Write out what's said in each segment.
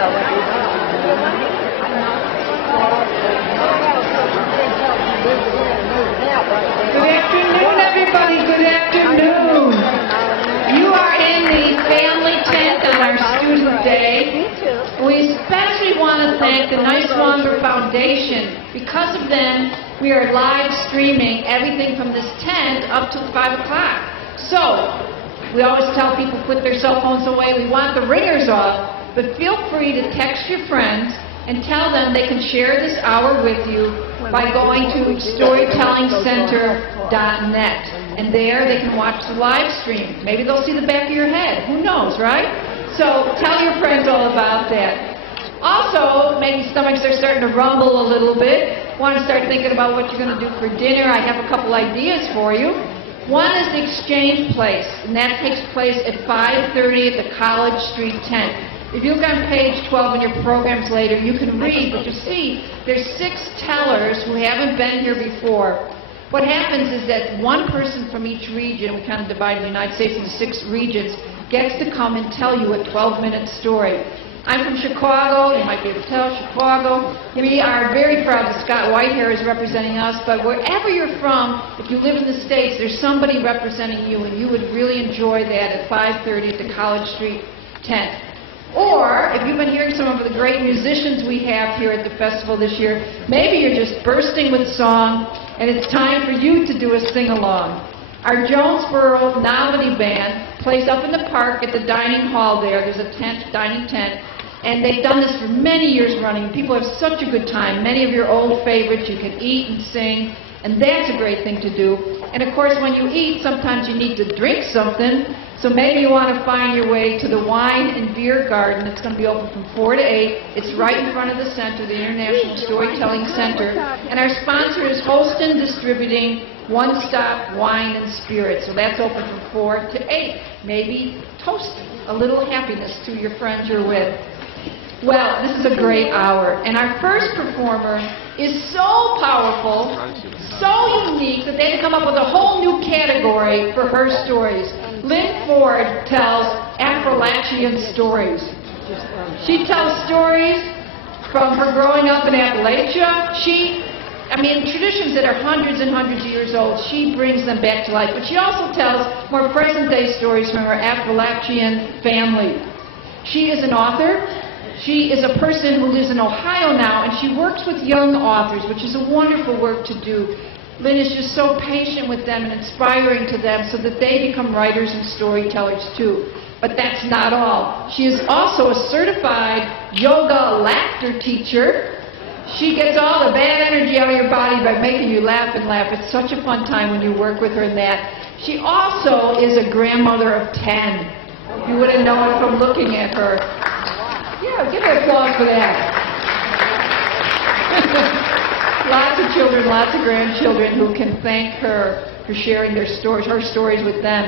Good afternoon, everybody. Good afternoon. You are in the family tent on our student day. We especially want to thank the Nice Longer Foundation. Because of them, we are live streaming everything from this tent up to 5 o'clock. So, we always tell people put their cell phones away. We want the ringers off, but feel free to text your friends and tell them they can share this hour with you by going to storytellingcenter.net. And there they can watch the live stream. Maybe they'll see the back of your head. Who knows, right? So tell your friends all about that. Also, maybe stomachs are starting to rumble a little bit. Want to start thinking about what you're going to do for dinner. I have a couple ideas for you. One is the Exchange Place, and that takes place at 5:30 at the College Street tent. If you look on page 12 in your programs later, you can read, but you see there's 6 tellers who haven't been here before. What happens is that one person from each region, we kind of divide the United States into 6 regions, gets to come and tell you a 12-minute story. I'm from Chicago. You might be able to tell, Chicago. We are very proud that Scott Whitehair is representing us, but wherever you're from, if you live in the States, there's somebody representing you, and you would really enjoy that at 5:30 at the College Street tent. Or, if you've been hearing some of the great musicians we have here at the festival this year, maybe you're just bursting with song, and it's time for you to do a sing-along. Our Jonesboro Novelty Band plays up in the park at the dining hall there. There's a dining tent, and they've done this for many years running. People have such a good time. Many of your old favorites, you can eat and sing, and that's a great thing to do. And of course, when you eat, sometimes you need to drink something, so maybe you want to find your way to the Wine and Beer Garden. It's going to be open from 4 to 8. It's right in front of the center, the International Storytelling Center. And our sponsor is Holston Distributing One-Stop Wine and Spirits. So that's open from 4 to 8. Maybe toast a little happiness to your friends you're with. Well, this is a great hour. And our first performer is so powerful, so unique, that they come up with a whole new category for her stories. Lynn Ford tells Appalachian stories. She tells stories from her growing up in Appalachia. Traditions that are hundreds and hundreds of years old, she brings them back to life. But she also tells more present-day stories from her Appalachian family. She is an author. She is a person who lives in Ohio now, and she works with young authors, which is a wonderful work to do. Lynn is just so patient with them and inspiring to them so that they become writers and storytellers too. But that's not all. She is also a certified yoga laughter teacher. She gets all the bad energy out of your body by making you laugh and laugh. It's such a fun time when you work with her in that. She also is a grandmother of 10. You wouldn't know it from looking at her. Yeah, give her applause for that. Lots of children, lots of grandchildren who can thank her for sharing her stories with them.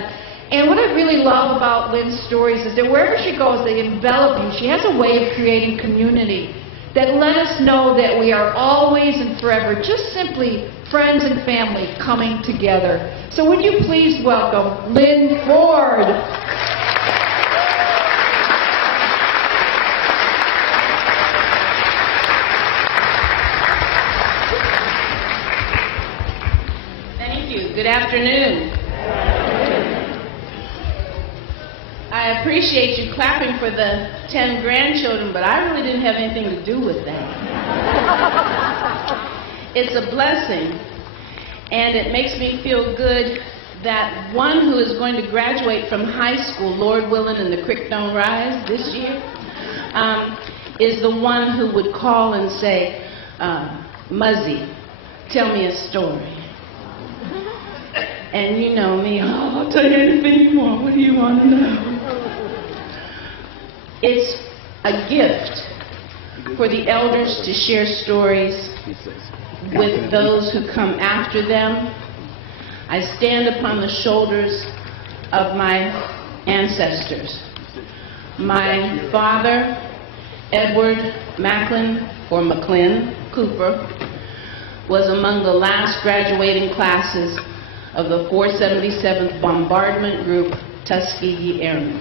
And what I really love about Lynn's stories is that wherever she goes, they envelop you. She has a way of creating community that let us know that we are always and forever just simply friends and family coming together. So would you please welcome Lynn Ford. Good afternoon. I appreciate you clapping for the 10 grandchildren, but I really didn't have anything to do with that. It's a blessing, and it makes me feel good that one who is going to graduate from high school, Lord willing, and the creek don't rise this year, is the one who would call and say, Muzzy, tell me a story. And you know me, I'll tell you anything you want. What do you want to know? It's a gift for the elders to share stories with those who come after them. I stand upon the shoulders of my ancestors. My father, Edward Macklin, or McClin Cooper, was among the last graduating classes of the 477th Bombardment Group, Tuskegee Airmen.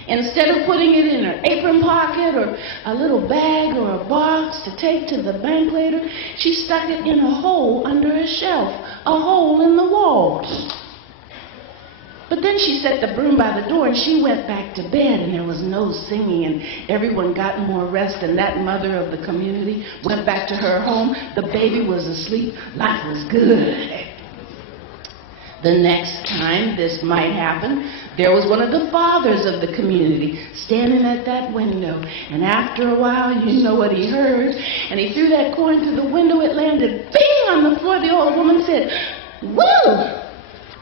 Instead of putting it in her apron pocket or a little bag or a box to take to the bank later, she stuck it in a hole under a shelf, a hole in the wall. But then she set the broom by the door and she went back to bed, and there was no singing, and everyone got more rest, and that mother of the community went back to her home. The baby was asleep. Life was good. The next time this might happen, there was one of the fathers of the community standing at that window, and after a while, you know what he heard, and he threw that coin through the window. It landed bing on the floor. The old woman said, "Woo!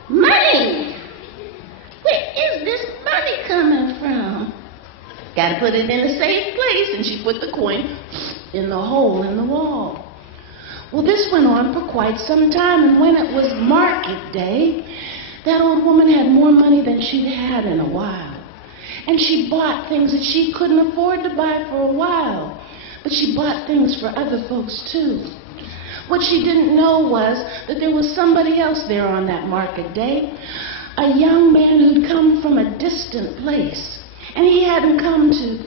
Money! Where is this money coming from? Got to put it in a safe place," and she put the coin in the hole in the wall. Well, this went on for quite some time, and when it was market day, that old woman had more money than she'd had in a while. And she bought things that she couldn't afford to buy for a while, but she bought things for other folks too. What she didn't know was that there was somebody else there on that market day, a young man who'd come from a distant place, and he hadn't come to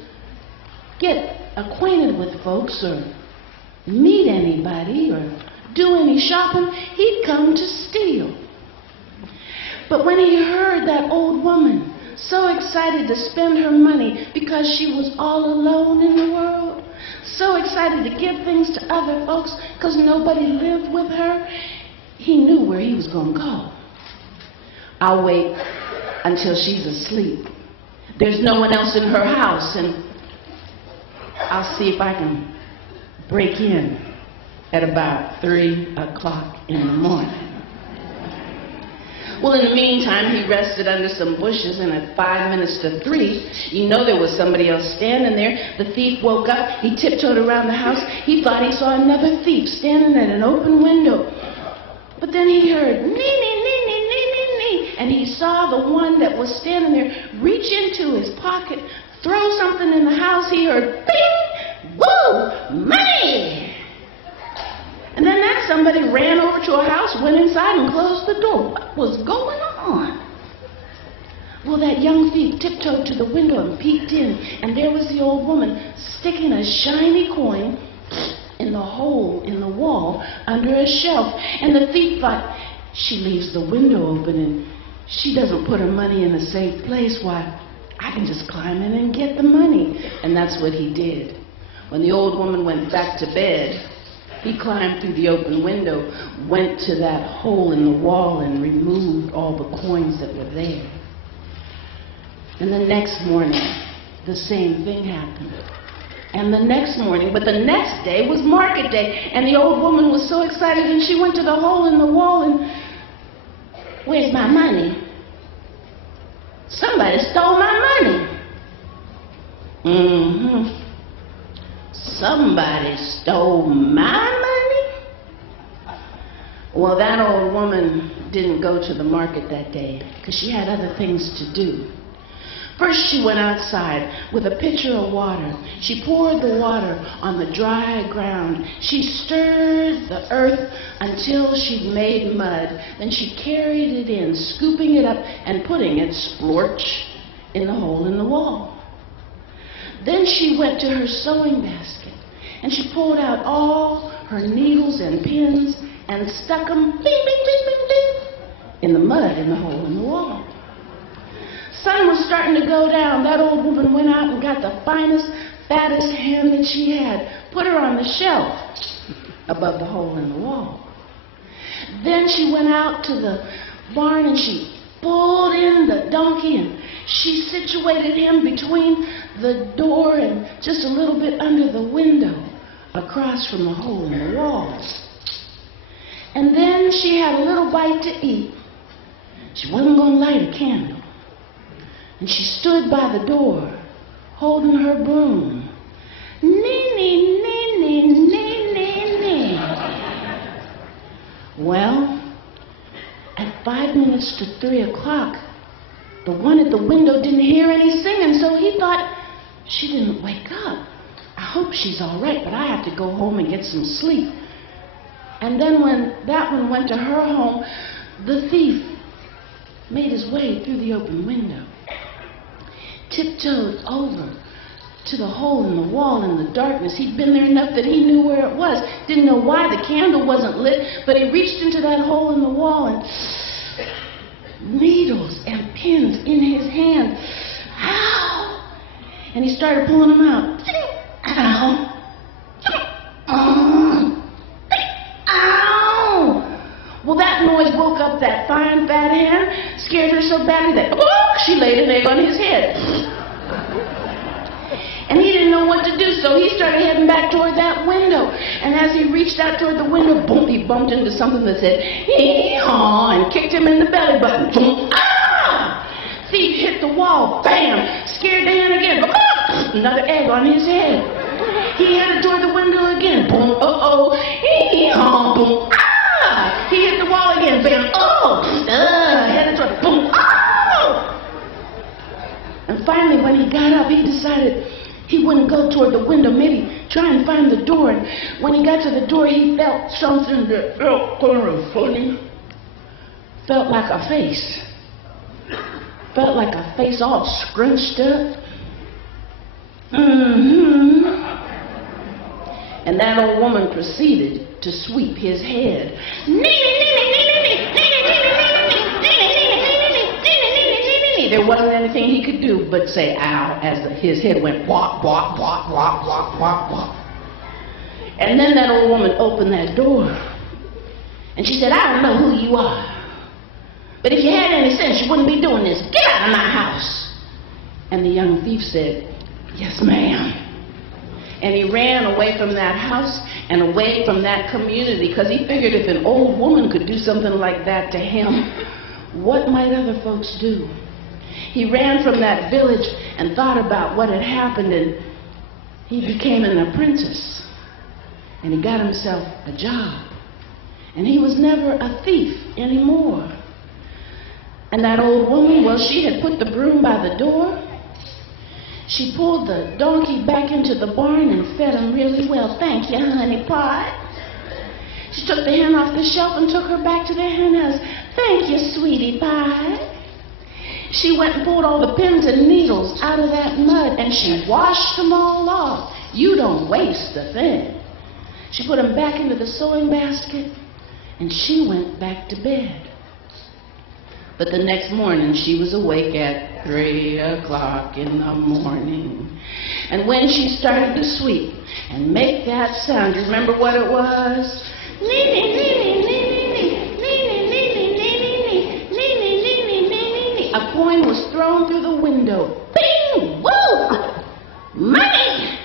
get acquainted with folks or meet anybody or do any shopping. He'd come to steal. But when he heard that old woman so excited to spend her money because she was all alone in the world, so excited to give things to other folks because nobody lived with her, he knew where he was going to go. I'll wait until she's asleep. There's no one else in her house, and I'll see if I can break in at about 3 o'clock in the morning. Well, in the meantime, he rested under some bushes, and at 5 minutes to 3, you know there was somebody else standing there. The thief woke up. He tiptoed around the house. He thought he saw another thief standing at an open window. But then he heard, "Nee, nee, nee, nee, nee, nee, nee," and he saw the one that was standing there reach into his pocket, throw something in the house. He heard, "Bing! Woo! Money!" And then that somebody ran over to a house, went inside, and closed the door. What was going on? Well, that young thief tiptoed to the window and peeked in, and there was the old woman sticking a shiny coin in the hole in the wall under a shelf. And the thief thought, she leaves the window open and she doesn't put her money in a safe place. Why, I can just climb in and get the money. And that's what he did. When the old woman went back to bed, he climbed through the open window, went to that hole in the wall, and removed all the coins that were there. And the next morning, the same thing happened. And the next morning, but the next day was market day, and the old woman was so excited, and she went to the hole in the wall, and "Where's my money? Somebody stole my money." Somebody stole my money? Well, that old woman didn't go to the market that day because she had other things to do. First, she went outside with a pitcher of water. She poured the water on the dry ground. She stirred the earth until she'd made mud. Then she carried it in, scooping it up and putting it splorch in the hole in the wall. Then she went to her sewing basket, and she pulled out all her needles and pins and stuck them, bing, bing, bing, bing, bing, in the mud in the hole in the wall. Sun was starting to go down. That old woman went out and got the finest, fattest hen that she had, put her on the shelf above the hole in the wall. Then she went out to the barn and she pulled in the donkey, and she situated him between the door and just a little bit under the window, across from the hole in the wall. And then she had a little bite to eat. She wasn't going to light a candle. And she stood by the door, holding her broom. Nee, nee, nee, nee, nee, nee, nee. Well, at 5 minutes to 3 o'clock, the one at the window didn't hear any singing, so he thought, she didn't wake up. I hope she's all right, but I have to go home and get some sleep. And then when that one went to her home, the thief made his way through the open window, tiptoed over to the hole in the wall in the darkness. He'd been there enough that he knew where it was. Didn't know why the candle wasn't lit, but he reached into that hole in the wall and needles and pins in his hand. Ow! And he started pulling them out. Ow! Ow! Well, that noise woke up that fine fat hen, scared her so badly that she laid an egg on his head. And he didn't know what to do, so he started heading back toward that window. And as he reached out toward the window, boom, he bumped into something that said, hee-haw, and kicked him in the belly button. Boom, ah! Thief hit the wall, bam, scared the hen again, another egg on his head. He headed toward the window again, boom, uh-oh, hee-haw, boom, ah! He hit the wall again, bam, headed toward, boom, oh! And finally, when he got up, he decided he wouldn't go toward the window, maybe try and find the door. And when he got to the door, he felt something that felt kind of funny. Felt like a face. Felt like a face all scrunched up. And that old woman proceeded to sweep his head. There wasn't anything he could do but say ow as his head went wop, wop, wop, wop, wop, wop, wop. And then that old woman opened that door. And she said, I don't know who you are, but if you had any sense, you wouldn't be doing this. Get out of my house. And the young thief said, yes, ma'am. And he ran away from that house and away from that community because he figured if an old woman could do something like that to him, what might other folks do? He ran from that village and thought about what had happened, and he became an apprentice. And he got himself a job. And he was never a thief anymore. And that old woman, well, she had put the broom by the door. She pulled the donkey back into the barn and fed him really well. Thank you, honey pot. She took the hen off the shelf and took her back to the hen house. Thank you, sweetie pie. She went and pulled all the pins and needles out of that mud, and she washed them all off. You don't waste a thing. She put them back into the sewing basket, and she went back to bed. But the next morning, she was awake at 3 o'clock in the morning. And when she started to sweep and make that sound, you remember what it was? A coin was thrown through the window. Bing! Woo! Money!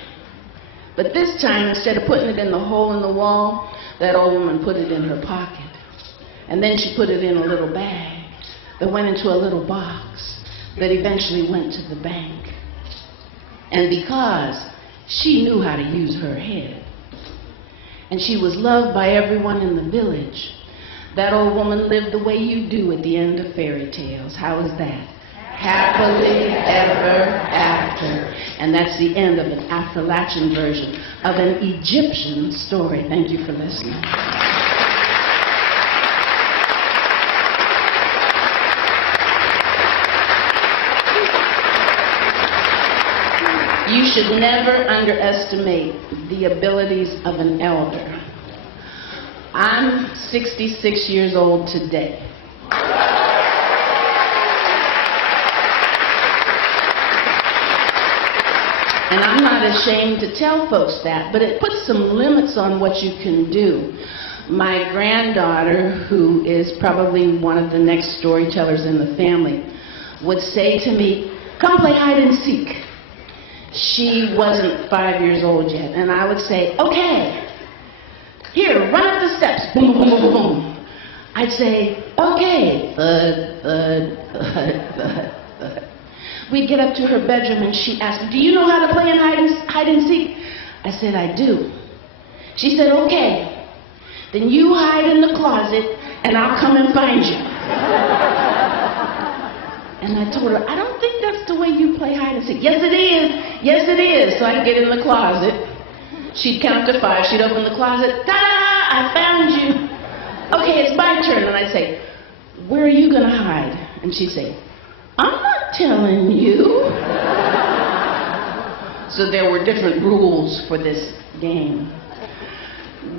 But this time, instead of putting it in the hole in the wall, that old woman put it in her pocket. And then she put it in a little bag that went into a little box that eventually went to the bank. And because she knew how to use her head, and she was loved by everyone in the village, that old woman lived the way you do at the end of fairy tales. How is that? Happily ever after. And that's the end of an Appalachian version of an Egyptian story. Thank you for listening. You should never underestimate the abilities of an elder. I'm 66 years old today. And I'm not ashamed to tell folks that, but it puts some limits on what you can do. My granddaughter, who is probably one of the next storytellers in the family, would say to me, come play hide and seek. She wasn't 5 years old yet, and I would say, okay, here, run up the steps, boom, boom, boom, boom, boom. I'd say, okay, thud, thud, thud, thud, thud. We'd get up to her bedroom and she asked, do you know how to play in hide and seek? I said, I do. She said, okay, then you hide in the closet and I'll come and find you. And I told her, I don't think that's the way you play hide and seek. Yes, it is. Yes, it is. So I'd get in the closet. She'd count to 5. She'd open the closet. Ta-da! I found you. Okay, it's my turn. And I'd say, where are you going to hide? And she'd say, I'm not telling you. So there were different rules for this game.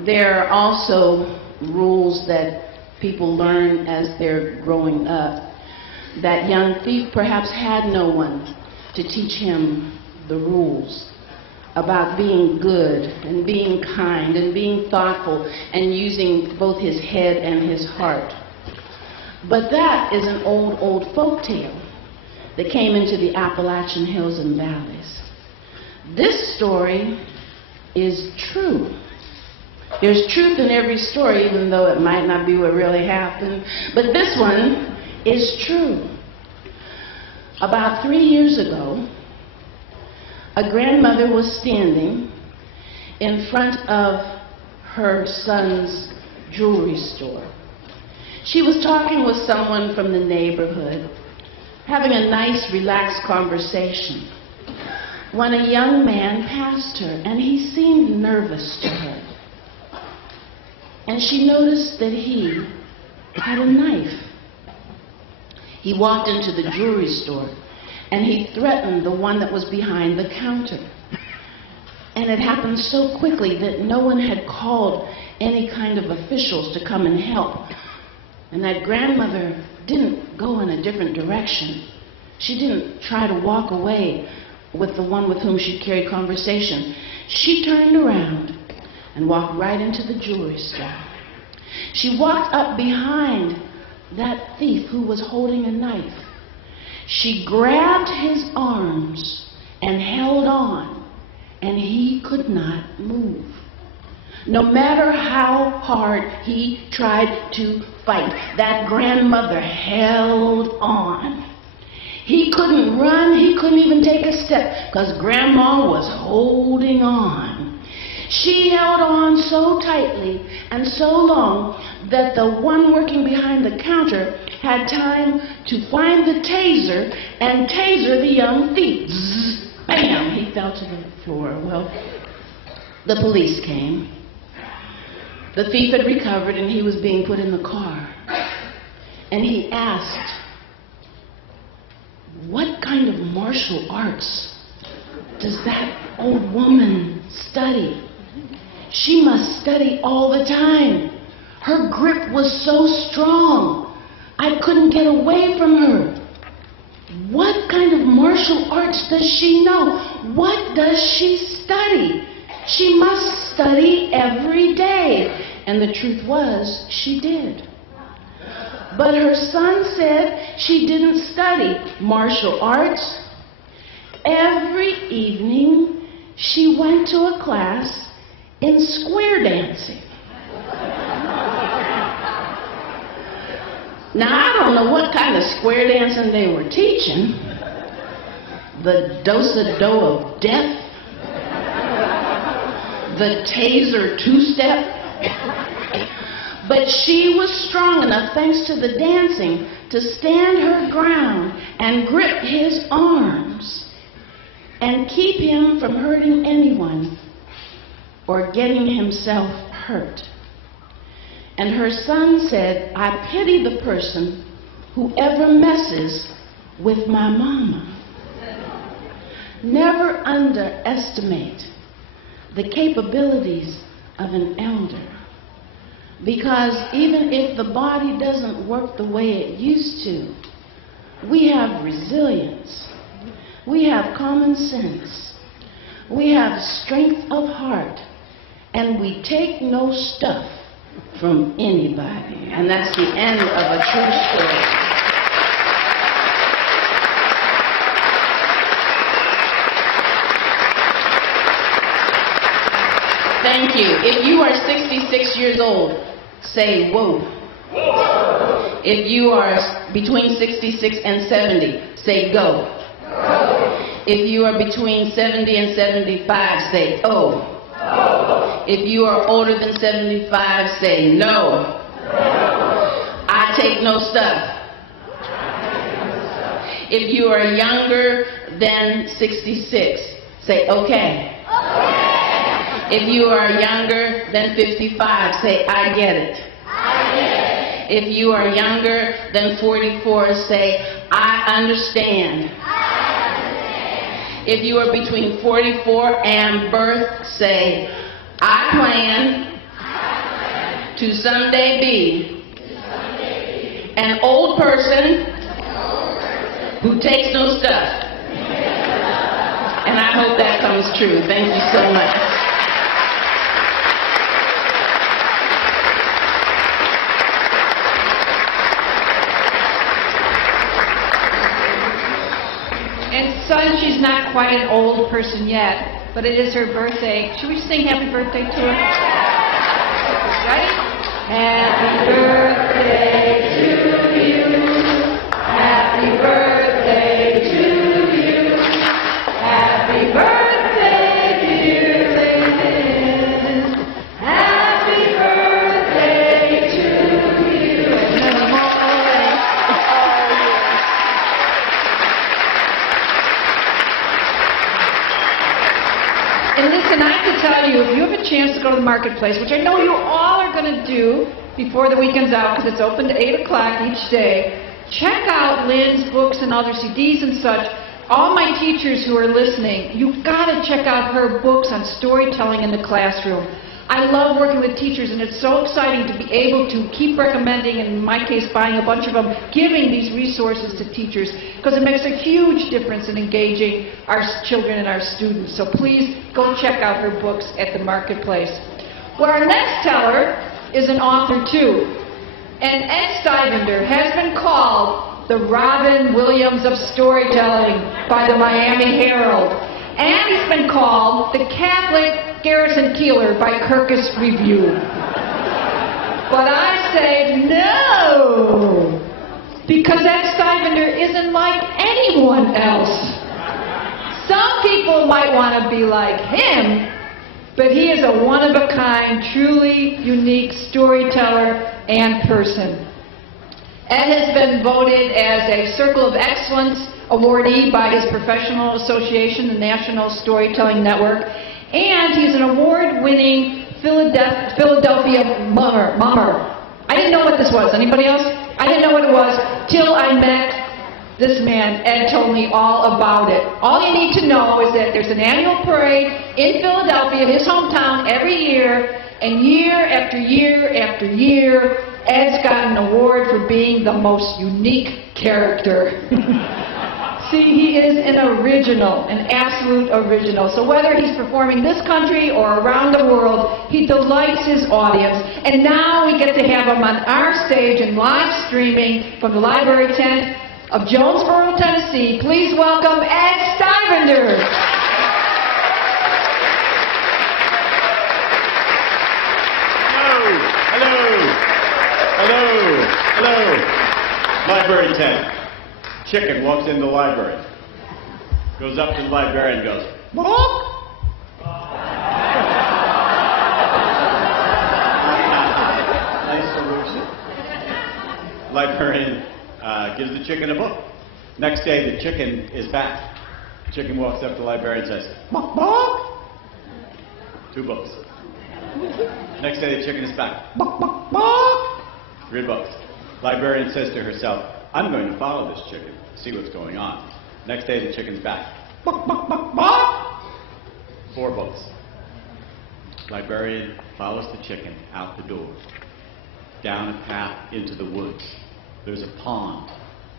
There are also rules that people learn as they're growing up. That young thief perhaps had no one to teach him the rules about being good and being kind and being thoughtful and using both his head and his heart. But that is an old folk tale that came into the Appalachian hills and valleys. This story is true. There's truth in every story, even though it might not be what really happened. But this one is true. About 3 years ago, a grandmother was standing in front of her son's jewelry store. She was talking with someone from the neighborhood, having a nice, relaxed conversation, when a young man passed her, and he seemed nervous to her. And she noticed that he had a knife. He walked into the jewelry store, and he threatened the one that was behind the counter. And it happened so quickly that no one had called any kind of officials to come and help. And that grandmother didn't go in a different direction. She didn't try to walk away with the one with whom she carried conversation. She turned around and walked right into the jewelry store. She walked up behind that thief who was holding a knife. She grabbed his arms and held on, and he could not move. No matter how hard he tried to fight, that grandmother held on. He couldn't run, he couldn't even take a step, because Grandma was holding on. She held on so tightly and so long that the one working behind the counter had time to find the taser and taser the young thief. Zzz, bam, he fell to the floor. Well, the police came. The thief had recovered and he was being put in the car. And he asked, "What kind of martial arts does that old woman study? She must study all the time. Her grip was so strong, I couldn't get away from her. What kind of martial arts does she know? What does she study? She must study every day." And the truth was, she did. But her son said she didn't study martial arts. Every evening, she went to a class in square dancing. Now, I don't know what kind of square dancing they were teaching. The do-sa-do of death? The taser two-step? But she was strong enough, thanks to the dancing, to stand her ground and grip his arms and keep him from hurting anyone or getting himself hurt. And her son said, "I pity the person who ever messes with my mama." Never underestimate the capabilities of an elder. Because even if the body doesn't work the way it used to, we have resilience. We have common sense. We have strength of heart. And we take no stuff from anybody. And that's the end of a true story. Thank you. If you are 66 years old, say whoa. Whoa. If you are between 66 and 70, say go. Go. If you are between 70 and 75, say oh. Oh. If you are older than 75, say no. No. I take no stuff. If you are younger than 66, say okay. Okay. If you are younger than 55, say, I get it. I get it. If you are younger than 44, say, I understand. If you are between 44 and birth, say, I plan to someday be an old person who takes no stuff. And I hope that comes true. Thank you so much. And son, she's not quite an old person yet, but it is her birthday. Should we sing happy birthday to her? Ready? Happy birthday to you. Happy birthday to you. Happy birthday, dear Lynn. Happy birthday to you. And listen, I have to tell you, if you have a chance to go to the marketplace, which I know you all are going to do before the weekend's out, because it's open to 8 o'clock each day, check out Lynn's books and other CDs and such. All my teachers who are listening, you've got to check out her books on storytelling in the classroom. I love working with teachers, and it's so exciting to be able to keep recommending, and in my case, buying a bunch of them, giving these resources to teachers, because it makes a huge difference in engaging our children and our students. So please go check out her books at the marketplace. Well, our next teller is an author, too. And Ed Stivender has been called the Robin Williams of storytelling by the Miami Herald. And he's been called the Catholic Garrison Keillor by Kirkus Review. But I say no, because Ed Stivender isn't like anyone else. Some people might want to be like him, but he is a one-of-a-kind, truly unique storyteller and person. Ed has been voted as a Circle of Excellence awardee by his professional association, the National Storytelling Network, and he's an award-winning Philadelphia mummer. I didn't know what this was. Anybody else? I didn't know what it was till I met this man. Ed told me all about it. All you need to know is that there's an annual parade in Philadelphia, his hometown, every year, and year after year after year, Ed's got an award for being the most unique character. See, he is an original, an absolute original. So whether he's performing this country or around the world, he delights his audience. And now we get to have him on our stage and live streaming from the library tent of Jonesboro, Tennessee. Please welcome Ed Stivender. Hello. Library tent. Chicken walks in the library. Goes up to the librarian and goes, "Bonk." Nice solution. Librarian gives the chicken a book. Next day, the chicken is back. Chicken walks up to the librarian and says, "Bonk, bonk." 2 books. Next day, the chicken is back. "Bonk, bonk, bonk." 3 books. Librarian says to herself, "I'm going to follow this chicken, see what's going on." Next day, the chicken's back. "Bonk, bonk, bonk, bonk." 4 books. Librarian follows the chicken out the door, down a path into the woods. There's a pond.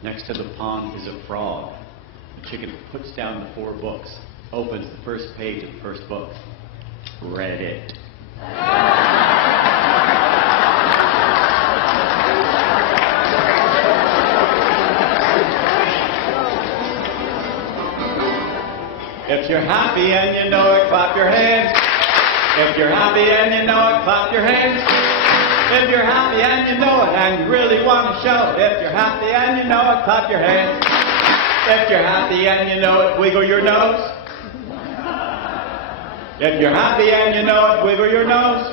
Next to the pond is a frog. The chicken puts down the 4 books, opens the first page of the first book. Read it. If you're happy and you know it, clap your hands. If you're happy and you know it, clap your hands. If you're happy and you know it and you really want to show it. If you're happy and you know it, clap your hands. If you're happy and you know it, wiggle your nose. If you're happy and you know it, wiggle your nose.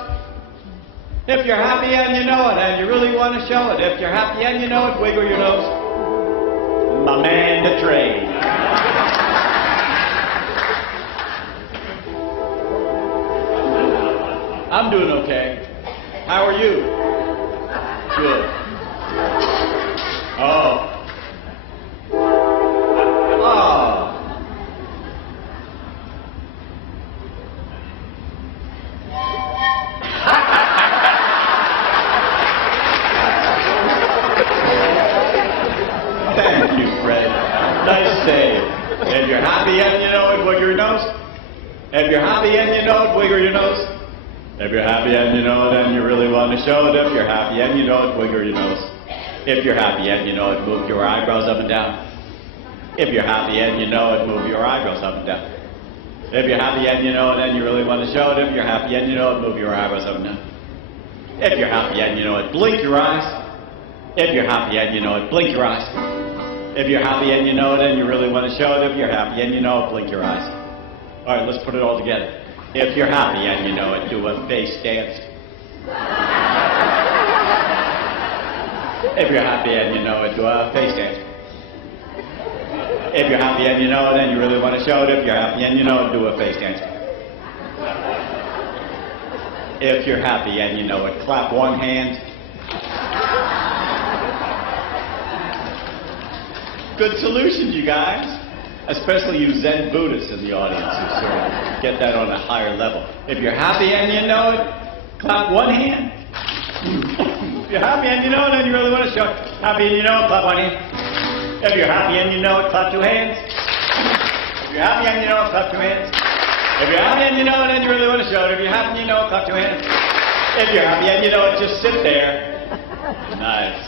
If you're happy and you know it and you really want to show it. If you're happy and you know it, wiggle your nose. My man, the train. I'm doing okay. How are you? Good. Oh. If you're happy and you know it, wiggle your nose. If you're happy and you know it and you really want to show it, if you're happy and you know it, wiggle your nose. If you're happy and you know it, move your eyebrows up and down. If you're happy and you know it, move your eyebrows up and down. If you're happy and you know it and you really want to show it, if you're happy and you know it, move your eyebrows up and down. If you're happy and you know it, blink your eyes. If you're happy and you know it, blink your eyes. If you're happy and you know it and you really want to show it, if you're happy and you know it, blink your eyes. All right, let's put it all together. If you're happy and you know it, do a face dance. If you're happy and you know it, do a face dance. If you're happy and you know it and you really want to show it, if you're happy and you know it, do a face dance. If you're happy and you know it, clap one hand. Good solutions, you guys. Especially you Zen Buddhists in the audience who sort of get that on a higher level. If you're happy and you know it, clap one hand. If you're happy and you know it and you really want to show it, happy and you know it, clap one hand. If you're happy and you know it, clap two hands. If you're happy and you know it, clap two hands. If you're happy and you know it and you really want to show it, if you're happy and you know it, clap two hands. If you're happy and you know it, just sit there. Nice.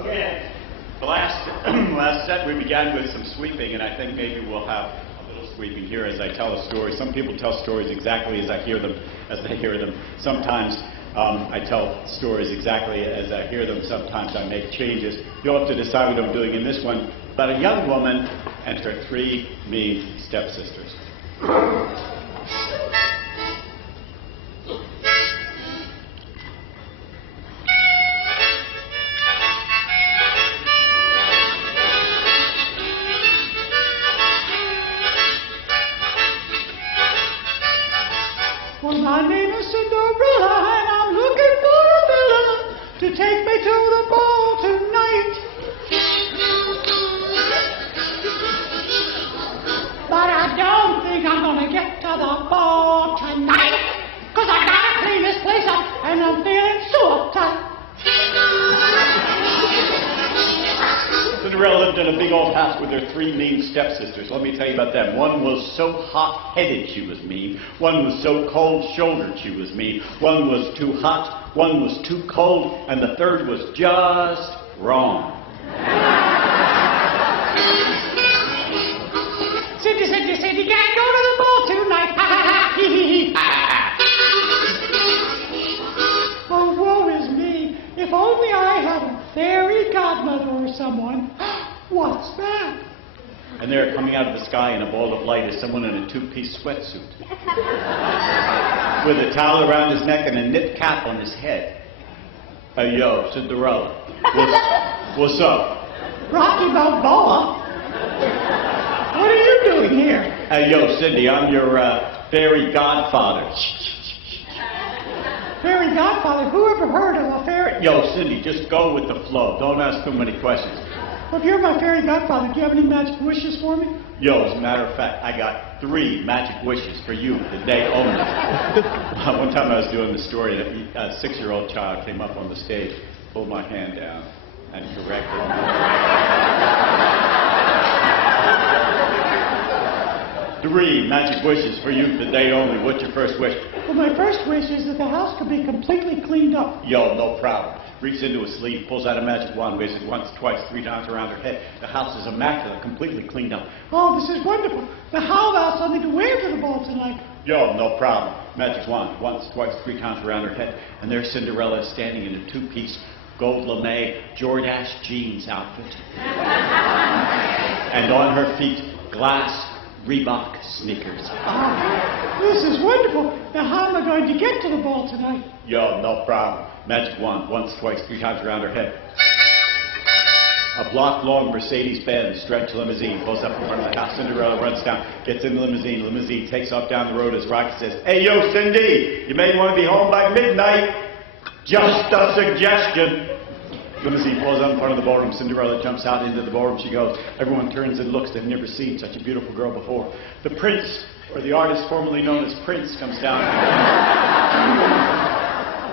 Okay. The last set we began with some sweeping, and I think maybe we'll have a little sweeping here as I tell a story. Some people tell stories exactly as I hear them, as they hear them. Sometimes I tell stories exactly as I hear them. Sometimes I make changes. You'll have to decide what I'm doing in this one. About a young woman and her three mean stepsisters. Well, my name is Cinderella, and I'm looking for a villain to take me to the ball tonight. But I don't think I'm going to get to the ball tonight, 'cause I got to clean this place up, and I'm feeling so uptight. Cinderella lived in a big old house with her three mean stepsisters. Let me tell you about them. One was so hot-headed she was mean. One was so cold-shouldered she was mean. One was too hot. One was too cold. And the third was just wrong. Cindy, can't go to the ball tonight. Ha ha ha, hee hee hee. Oh, woe is me. If only I had a fairy godmother or someone. What's that? And there, coming out of the sky in a ball of light, is someone in a two-piece sweatsuit with a towel around his neck and a knit cap on his head. Hey, yo, Cinderella. What's up? Rocky Balboa? What are you doing here? Hey, yo, Cindy, I'm your fairy godfather. Fairy godfather? Who ever heard of a fairy? Yo, Cindy, just go with the flow. Don't ask too many questions. Well, if you're my fairy godfather, do you have any magic wishes for me? Yo, as a matter of fact, I got 3 magic wishes for you today only. One time I was doing the story, and a 6-year-old child came up on the stage, pulled my hand down, and corrected me. 3 magic wishes for you today only. What's your first wish? Well, my first wish is that the house could be completely cleaned up. Yo, no problem. Reaches into his sleeve, pulls out a magic wand, waves it once, twice, 3 times around her head. The house is immaculate, completely cleaned up. Oh, this is wonderful. Now, how about something to wear to the ball tonight? Yo, no problem. Magic wand, once, twice, 3 times around her head. And there's Cinderella standing in a 2-piece gold lame Jordache jeans outfit. And on her feet, glass Reebok sneakers. Ah, this is wonderful. Now, how am I going to get to the ball tonight? Yo, no problem. Magic wand, once, twice, 3 times around her head. A block-long Mercedes-Benz stretch limousine pulls up in front of the house. Cinderella runs down, gets in the limousine. Limousine takes off down the road as Rocky says, "Hey, yo, Cindy, you may want to be home by midnight. Just a suggestion." Limousine pulls up in front of the ballroom. Cinderella jumps out into the ballroom. She goes. Everyone turns and looks. They've never seen such a beautiful girl before. The prince, or the artist formerly known as Prince, comes down.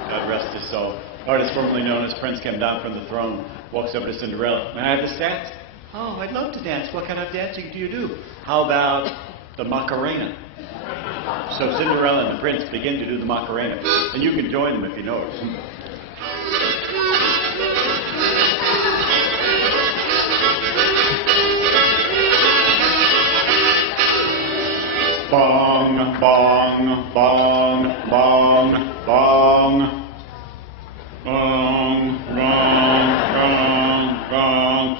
God rest his soul. Artist formerly known as Prince came down from the throne, walks over to Cinderella. "May I have the stats?" Oh, I'd love to dance. What kind of dancing do you do? How about the Macarena? So Cinderella and the prince begin to do the Macarena, and you can join them if you know it. Bong, bong, bong, bong, bong. Bong, gong, gong, gong,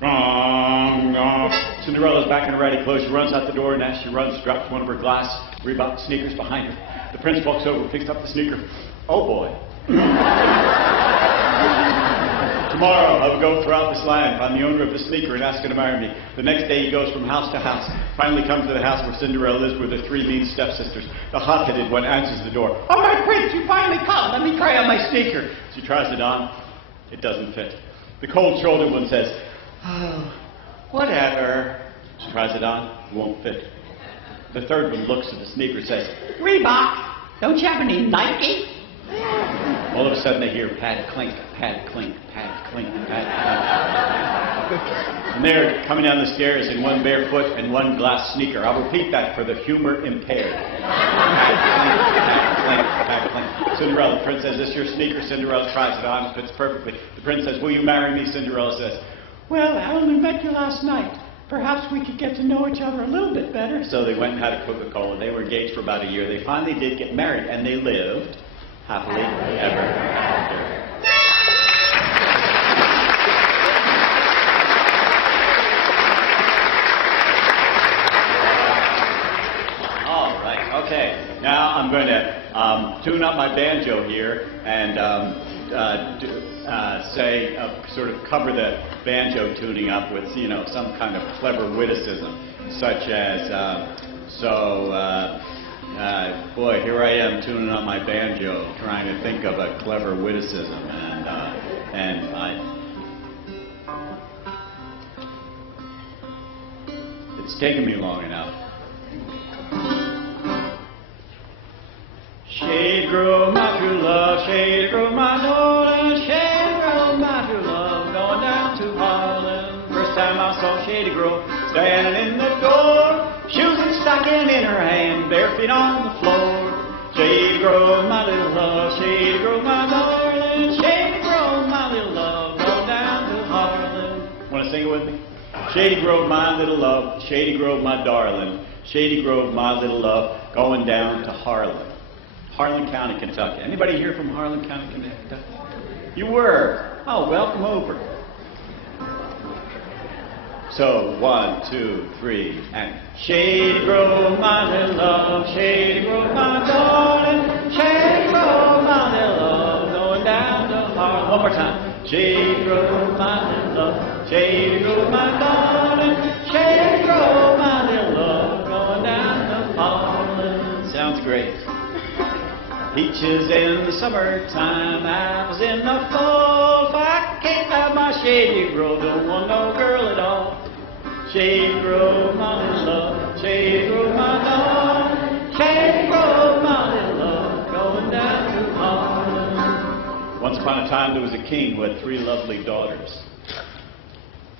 gong, gong. Cinderella's back in her riding clothes. She runs out the door, and as she runs, she drops one of her glass Reebok sneakers behind her. The prince walks over, picks up the sneaker. Oh boy. Tomorrow I will go throughout this land, find the owner of the sneaker, and ask her to marry me. The next day he goes from house to house. Finally comes to the house where Cinderella lives with her three mean stepsisters. The hot-headed one answers the door. Oh, my prince, you finally come. Let me try on my sneaker. She tries it on. It doesn't fit. The cold-shouldered one says, oh, whatever. She tries it on. It won't fit. The third one looks at the sneaker and says, Reebok, don't you have any Nike? All of a sudden they hear pad clink, pad clink, pad clink, pad clink. And they're coming down the stairs in one bare foot and one glass sneaker. I'll repeat that for the humor impaired. Pad clink, pad clink, pad clink. Cinderella, the prince says, is this your sneaker? Cinderella tries it on, fits perfectly. The prince says, will you marry me? Cinderella says, Well, I only met you last night. Perhaps we could get to know each other a little bit better. so they went and had a Coca-Cola. They were engaged for about a year. They finally did get married, and they lived happily ever after. All right, okay. Now I'm going to tune up my banjo here and sort of cover the banjo tuning up with, some kind of clever witticism, such as, boy, here I am tuning up my banjo, trying to think of a clever witticism, it's taken me long enough. Shade grow my true love, shade grow my darling, shade grow my true love, going down to Harlem. First time I saw Shady grow, standing in the door, shoes and stocking in her hand, bare feet on the floor. Shady grow my little love, shady grow my darling, shady grow my little love, going down to Harlem. Want to sing it with me? Shady grove my little love, shady grove my darling, shady grove my little love, going down to Harlem. Harlan County, Kentucky. Anybody here from Harlan County, Kentucky? You were. Oh, welcome over. So, 1, 2, 3, and shady grove my little love, shady grove my darling, shady grove my little love, going down to Harlem. One more time. Shady grove my little love, shady grove my darling, shady grove my little love, going down to Harlem. Sounds great. Peaches in the summertime, apples in the fall. If I can't have my shady grove, don't want no girl at all. Shady grove, my little love, shady grove, my darling, shady grove, my little love, going down to Harlem. Once upon a time, there was a king who had 3 lovely daughters.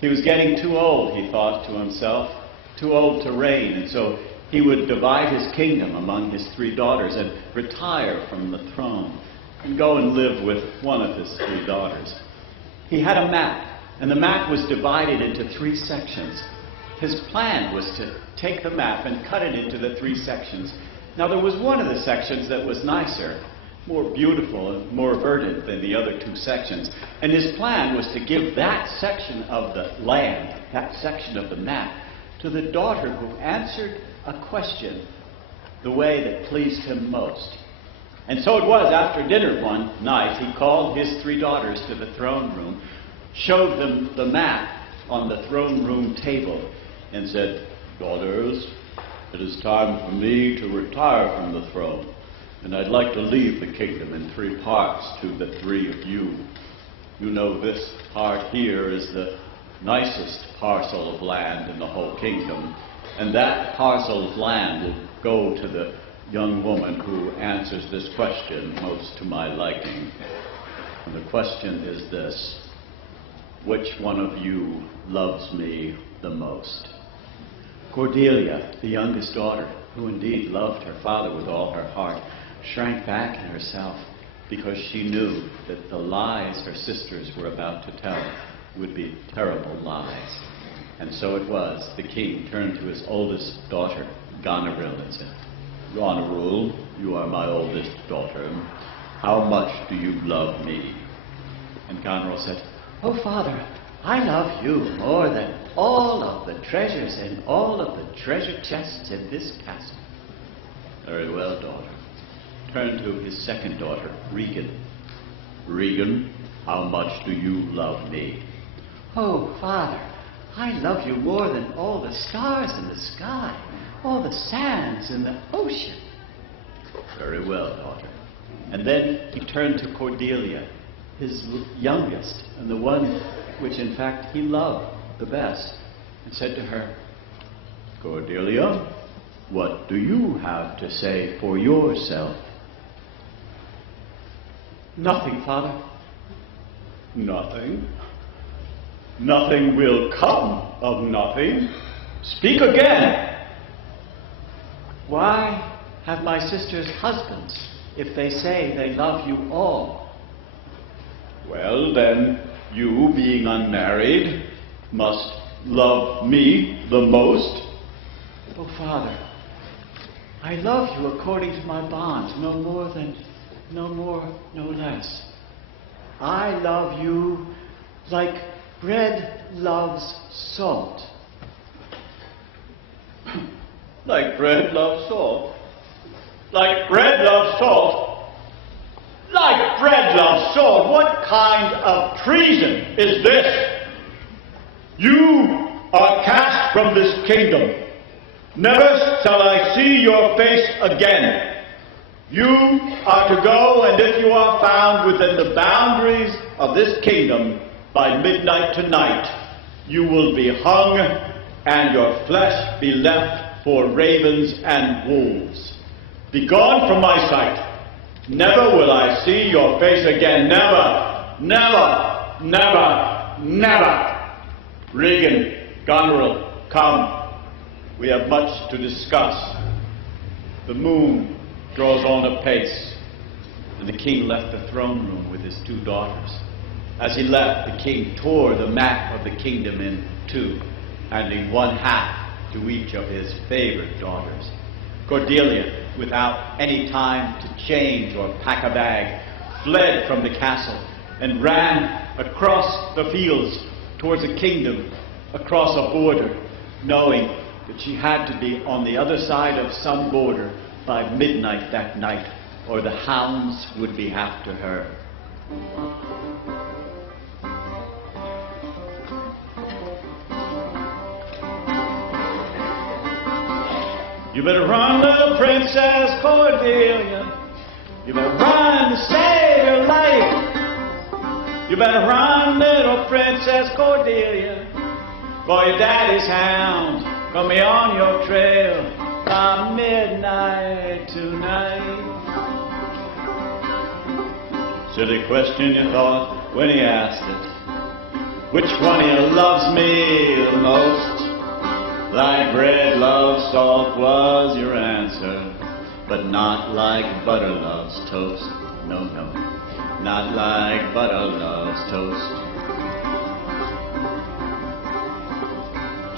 He was getting too old, he thought to himself, too old to reign, and so he would divide his kingdom among his 3 daughters and retire from the throne and go and live with one of his 3 daughters. He had a map, and the map was divided into 3 sections. His plan was to take the map and cut it into the 3 sections. Now, there was one of the sections that was nicer, more beautiful and more verdant than the other 2 sections. And his plan was to give that section of the land, that section of the map, to the daughter who answered a question the way that pleased him most. And so it was after dinner one night, he called his 3 daughters to the throne room, showed them the map on the throne room table, and said, daughters, it is time for me to retire from the throne, and I'd like to leave the kingdom in 3 parts to the 3 of you. You know this part here is the nicest parcel of land in the whole kingdom, and that parcel of land will go to the young woman who answers this question most to my liking. And the question is this: which one of you loves me the most? Cordelia, the youngest daughter, who indeed loved her father with all her heart, shrank back in herself because she knew that the lies her sisters were about to tell would be terrible lies. And so it was, the king turned to his oldest daughter, Goneril, and said, Goneril, you are my oldest daughter. How much do you love me? And Goneril said, Oh, Father, I love you more than all of the treasures in all of the treasure chests in this castle. Very well, daughter. Turn to his second daughter, Regan. Regan, how much do you love me? Oh, Father, I love you more than all the stars in the sky, all the sands in the ocean. Very well, daughter. And then he turned to Cordelia, his youngest, and the one which in fact he loved the best, and said to her, Cordelia, what do you have to say for yourself? Nothing, Father. Nothing? Nothing will come of nothing. Speak again. Why have my sisters husbands if they say they love you all? Well, then, you, being unmarried, must love me the most. Oh, Father, I love you according to my bond, no more, no less. I love you like bread loves salt. Like bread loves salt. Like bread loves salt. Like bread loves salt. What kind of treason is this? You are cast from this kingdom. Never shall I see your face again. You are to go, and if you are found within the boundaries of this kingdom by midnight tonight, you will be hung, and your flesh be left for ravens and wolves. Be gone from my sight. Never will I see your face again. Never, never, never, never. Regan, Goneril, come. We have much to discuss. The moon draws on apace, and the king left the throne room with his two daughters. As he left, the king tore the map of the kingdom in two, handing one half to each of his favorite daughters. Cordelia, without any time to change or pack a bag, fled from the castle and ran across the fields towards a kingdom, across a border, knowing that she had to be on the other side of some border by midnight that night, or the hounds would be after her. You better run, little Princess Cordelia. You better run to save your life. You better run, little Princess Cordelia, for your daddy's hounds gonna be on your trail by midnight tonight. Silly question you thought when he asked it. Which one of you loves me the most? Like bread loves salt was your answer, but not like butter loves toast. No, no, not like butter loves toast.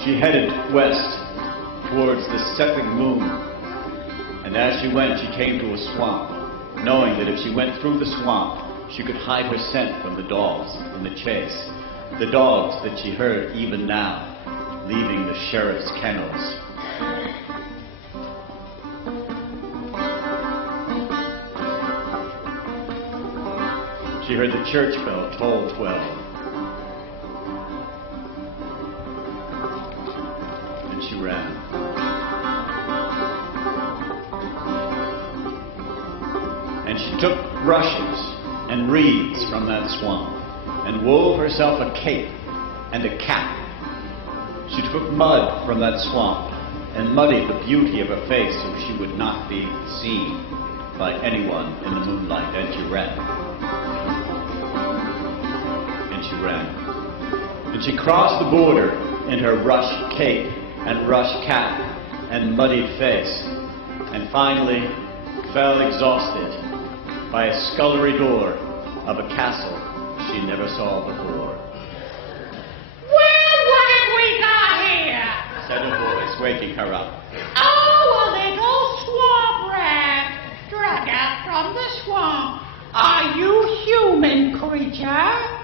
She headed west towards the setting moon, and as she went, she came to a swamp, knowing that if she went through the swamp, she could hide her scent from the dogs in the chase, the dogs that she heard even now, leaving the sheriff's kennels. She heard the church bell toll 12. And she ran. And she took rushes and reeds from that swamp and wove herself a cape and a cap. She took mud from that swamp and muddied the beauty of her face so she would not be seen by anyone in the moonlight, and she ran. And she ran. And she crossed the border in her rush cape and rush cap and muddied face, and finally fell exhausted by a scullery door of a castle she never saw before. Well, what have we got here? Said a voice, waking her up. Oh, a little swamp rat, dragged out from the swamp. Are you human creature?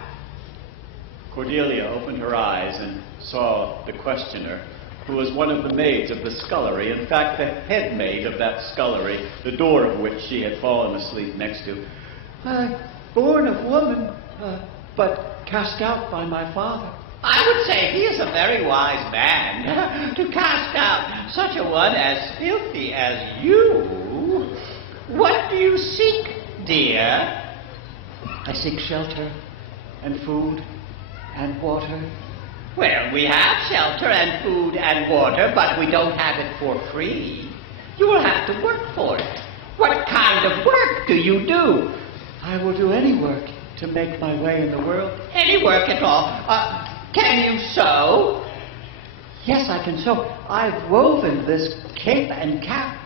Cordelia opened her eyes and saw the questioner, who was one of the maids of the scullery, in fact, the head maid of that scullery, the door of which she had fallen asleep next to. Born of woman, but cast out by my father. I would say he is a very wise man to cast out such a one as filthy as you. What do you seek, dear? I seek shelter and food and water. Well, we have shelter and food and water, but we don't have it for free. You will have to work for it. What kind of work do you do? I will do any work to make my way in the world. Any work at all. Can you sew? Yes, I can sew. I've woven this cape and cap.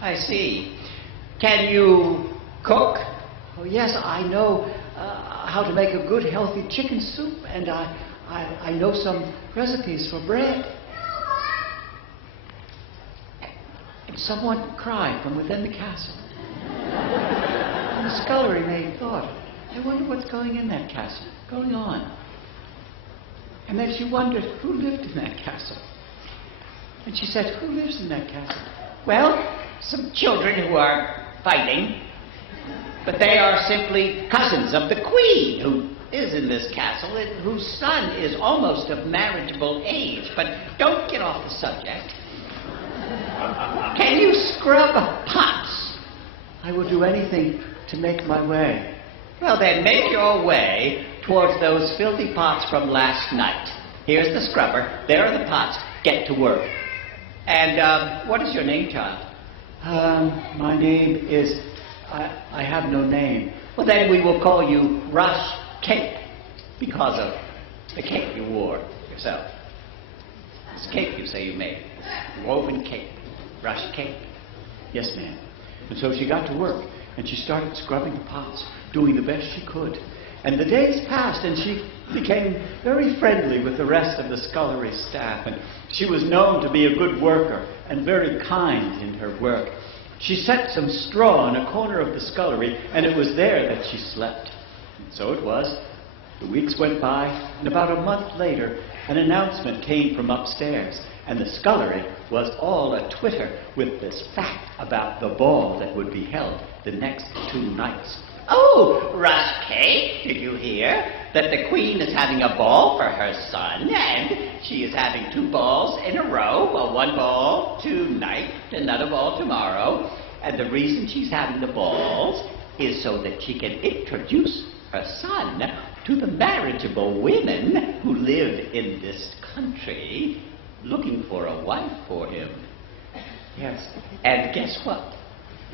I see. Can you cook? Oh, yes, I know how to make a good, healthy chicken soup, and I know some recipes for bread. Someone cried from within the castle. And the scullery maid thought, I wonder what's going in that castle, going on. And then she wondered who lived in that castle. And she said, who lives in that castle? Well, some children who are fighting, but they are simply cousins of the queen who is in this castle and whose son is almost of marriageable age. But don't get off the subject. Can you scrub pots? I will do anything to make my way. Well, then make your way towards those filthy pots from last night. Here's the scrubber. There are the pots. Get to work. And what is your name, child? My name is... I have no name. Well, then we will call you Rush Cape because of the cape you wore yourself. This cape you say you made. Woven cape. Rush Cape. Yes, ma'am. And so she got to work, and she started scrubbing the pots, doing the best she could. And the days passed, and she became very friendly with the rest of the scullery staff, and she was known to be a good worker and very kind in her work. She set some straw in a corner of the scullery, and it was there that she slept. And so it was. The weeks went by, and about a month later, an announcement came from upstairs, and the scullery was all a-twitter with this fact about the ball that would be held the next 2 nights. Oh, Rush Cape, did you hear that the queen is having a ball for her son, and she is having 2 balls in a row? Well, 1 ball tonight, another ball tomorrow. And the reason she's having the balls is so that she can introduce her son to the marriageable women who live in this country looking for a wife for him. Yes, and guess what?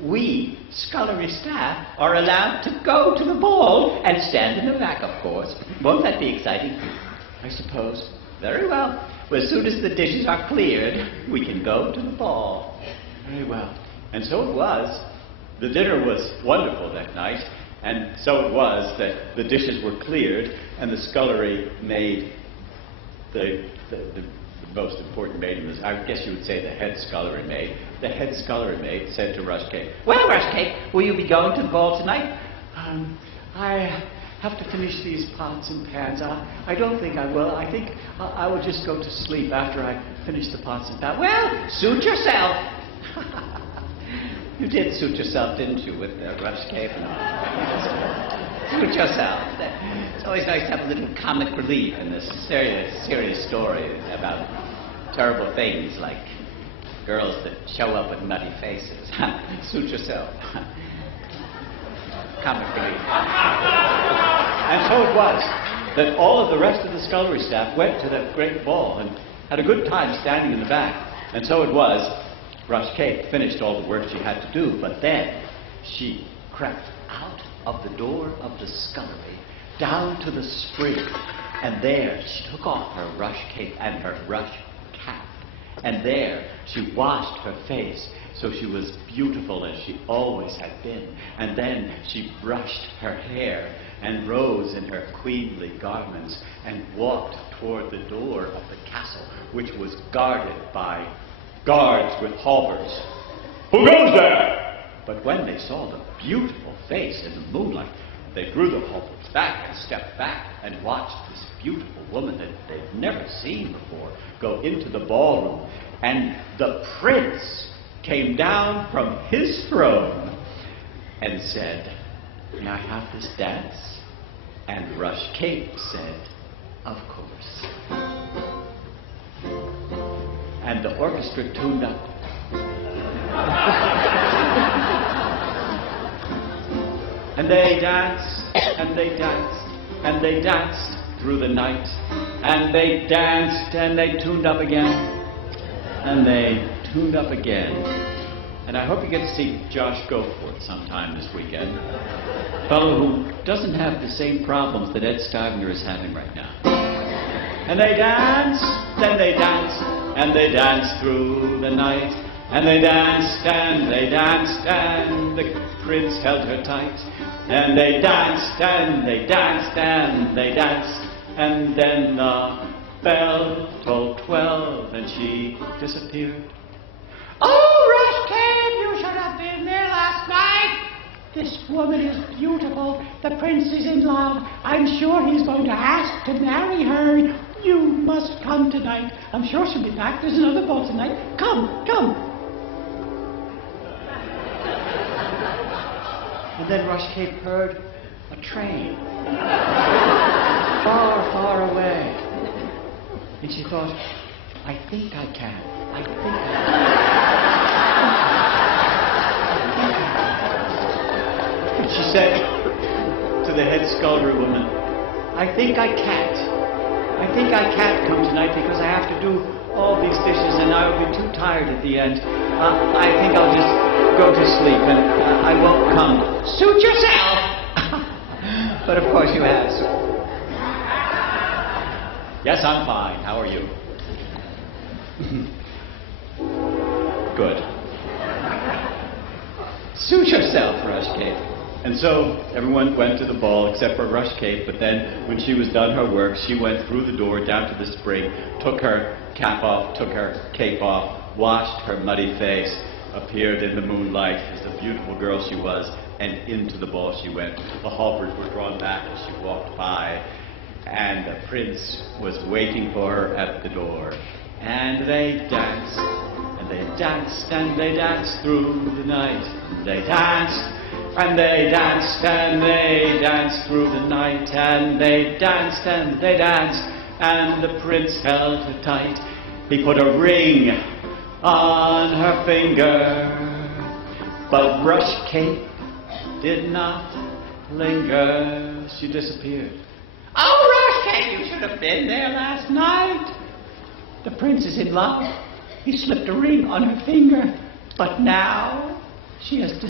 We, scullery staff, are allowed to go to the ball and stand in the back, of course. Won't that be exciting? I suppose. Very well. Well, as soon as the dishes are cleared, we can go to the ball. Very well. And so it was. The dinner was wonderful that night, and so it was that the dishes were cleared, and the scullery maid, the most important maid in this, I guess you would say the head scullery maid. The head scullery maid said to Rush Cape, Well, Rush Cape, will you be going to the ball tonight? I have to finish these pots and pans. I don't think I will. I think I will just go to sleep after I finish the pots and pans. Well, suit yourself. You did suit yourself, didn't you, with Rush Cape? Suit yourself. It's always nice to have a little comic relief in this serious story about terrible things like girls that show up with nutty faces. Suit yourself. Comic relief. And so it was that all of the rest of the scullery staff went to that great ball and had a good time standing in the back. And so it was, Rush Cape finished all the work she had to do, but then she crept out of the door of the scullery, down to the spring, And there she took off her rush cape and her rush cap. And there she washed her face so she was beautiful as she always had been. And then she brushed her hair and rose in her queenly garments and walked toward the door of the castle, which was guarded by guards with halberds. Who goes there? But when they saw the beautiful face in the moonlight, they drew the halberds back and stepped back and watched this beautiful woman that they'd never seen before go into the ballroom. And the prince came down from his throne and said, "May I have this dance?" And Rush Cape said, "Of course." And the orchestra tuned up. And they danced, and they danced, and they danced through the night. And they danced, and they tuned up again. And they tuned up again. And I hope you get to see Josh Goforth sometime this weekend. A fellow who doesn't have the same problems that Ed Stivender is having right now. And they danced, and they danced, and they danced through the night. And they danced, and they danced, and the prince held her tight. And they danced, and they danced, and they danced. And then the bell tolled 12, and she disappeared. Oh, Rush Cape, you should have been there last night. This woman is beautiful. The prince is in love. I'm sure he's going to ask to marry her. You must come tonight. I'm sure she'll be back. There's another ball tonight. Come, come. And then Rush Cape heard a train far, far away. And she thought, I think I can. I think I can. And she said to the head scullery woman, I think I can't. I think I can't come tonight because I have to do all these dishes and I will be too tired at the end. I think I'll just go to sleep and I won't come. Suit yourself! But of course you have. So. Yes, I'm fine. How are you? Good. Suit yourself, Rush Cape. And so everyone went to the ball except for Rush Cape, but then when she was done her work, she went through the door down to the spring, took her cap off, took her cape off, washed her muddy face, appeared in the moonlight as the beautiful girl she was, and into the ball she went. The halberds were drawn back as she walked by, and the prince was waiting for her at the door. And they danced, and they danced, and they danced through the night. And they danced, and they danced, and they danced through the night. And they danced, and they danced, and the prince held her tight. He put a ring on her finger, but Rush Cape did not linger. She disappeared. Oh, Rush Cape, you should have been there last night. The prince is in love. He slipped a ring on her finger, but now she has